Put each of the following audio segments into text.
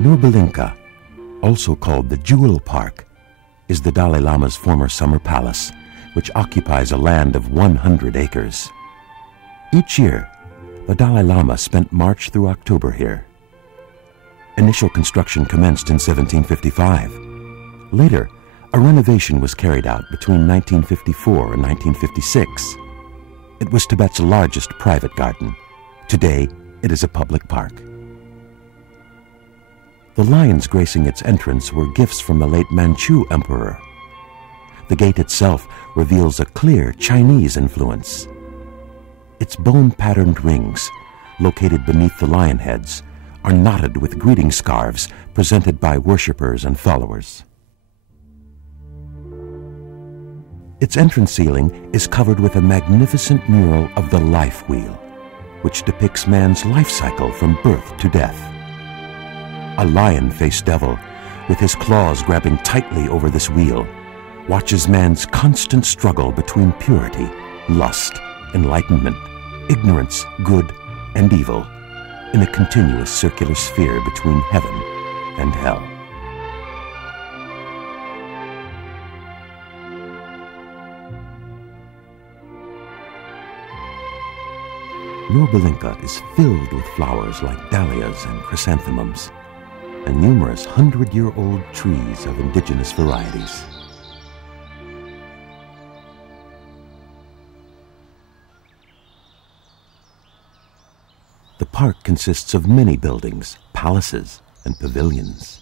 Norbulingka, also called the Jewel Park, is the Dalai Lama's former summer palace, which occupies a land of 100 acres. Each year, the Dalai Lama spent March through October here. Initial construction commenced in 1755. Later, a renovation was carried out between 1954 and 1956. It was Tibet's largest private garden. Today, it is a public park. The lions gracing its entrance were gifts from the late Manchu emperor. The gate itself reveals a clear Chinese influence. Its bone-patterned rings, located beneath the lion heads, are knotted with greeting scarves presented by worshippers and followers. Its entrance ceiling is covered with a magnificent mural of the life wheel, which depicts man's life cycle from birth to death. A lion-faced devil, with his claws grabbing tightly over this wheel, watches man's constant struggle between purity, lust, enlightenment, ignorance, good, and evil, in a continuous circular sphere between heaven and hell. Norbulingka is filled with flowers like dahlias and chrysanthemums, and numerous 100-year-old trees of indigenous varieties. The park consists of many buildings, palaces, and pavilions.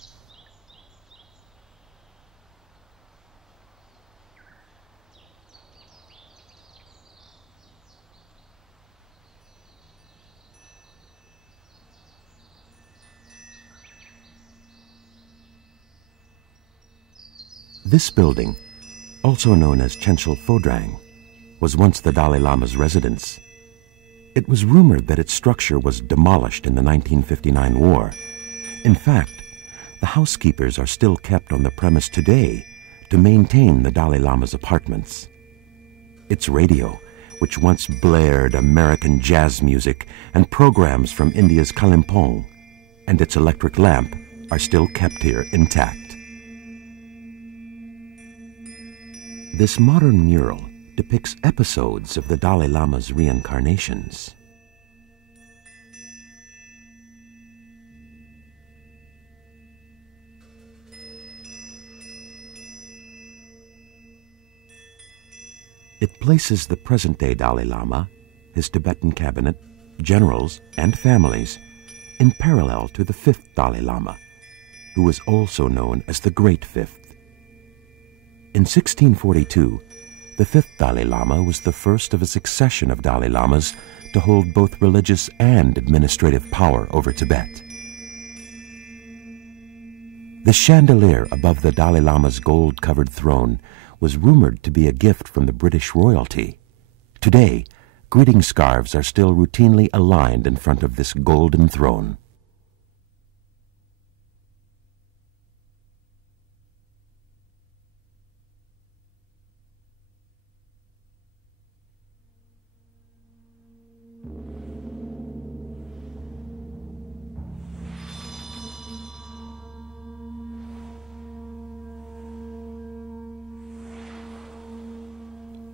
This building, also known as Chensel Podrang, was once the Dalai Lama's residence. It was rumored that its structure was demolished in the 1959 war. In fact, the housekeepers are still kept on the premise today to maintain the Dalai Lama's apartments. Its radio, which once blared American jazz music and programs from India's Kalimpong, and its electric lamp are still kept here intact. This modern mural depicts episodes of the Dalai Lama's reincarnations. It places the present-day Dalai Lama, his Tibetan cabinet, generals, and families in parallel to the fifth Dalai Lama, who was also known as the Great Fifth. In 1642, the fifth Dalai Lama was the first of a succession of Dalai Lamas to hold both religious and administrative power over Tibet. The chandelier above the Dalai Lama's gold-covered throne was rumored to be a gift from the British royalty. Today, greeting scarves are still routinely aligned in front of this golden throne.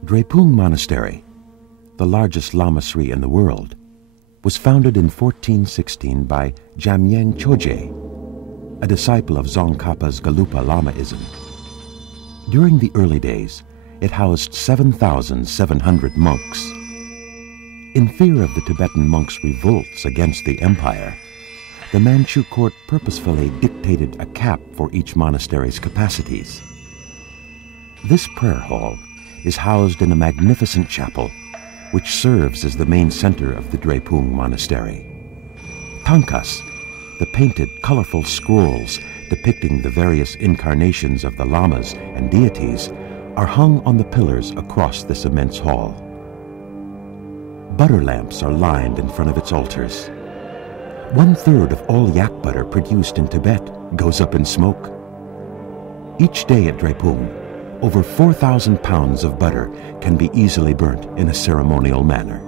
Drepung Monastery, the largest lamasery in the world, was founded in 1416 by Jamyang Choje, a disciple of Tsongkhapa's Galupa Lamaism. During the early days, it housed 7,700 monks. In fear of the Tibetan monks' revolts against the empire, the Manchu court purposefully dictated a cap for each monastery's capacities. This prayer hall is housed in a magnificent chapel, which serves as the main center of the Drepung Monastery. Thangkas, the painted, colorful scrolls depicting the various incarnations of the lamas and deities, are hung on the pillars across this immense hall. Butter lamps are lined in front of its altars. 1/3 of all yak butter produced in Tibet goes up in smoke. Each day at Drepung, over 4,000 pounds of butter can be easily burnt in a ceremonial manner.